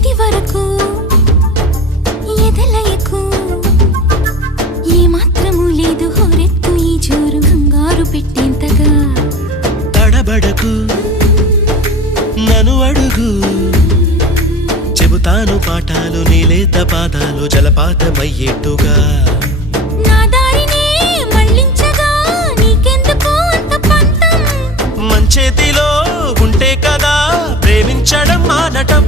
ఇది వరకు ఎదలయకు ఏ మాత్రము లేదు హోరెత్తు ఈ జోరు కంగారు పెట్టేంతగా తడబడకు నన్ను అడుగు చెబుతాను పాఠాలు నీలేత పాదాలు జలపాతమయ్యేట్టుగా నా దారినే మళ్ళించగా నీకెందుకు అంత పంతం మంచేతిలో ఉంటే కదా ప్రేమించడం మానటం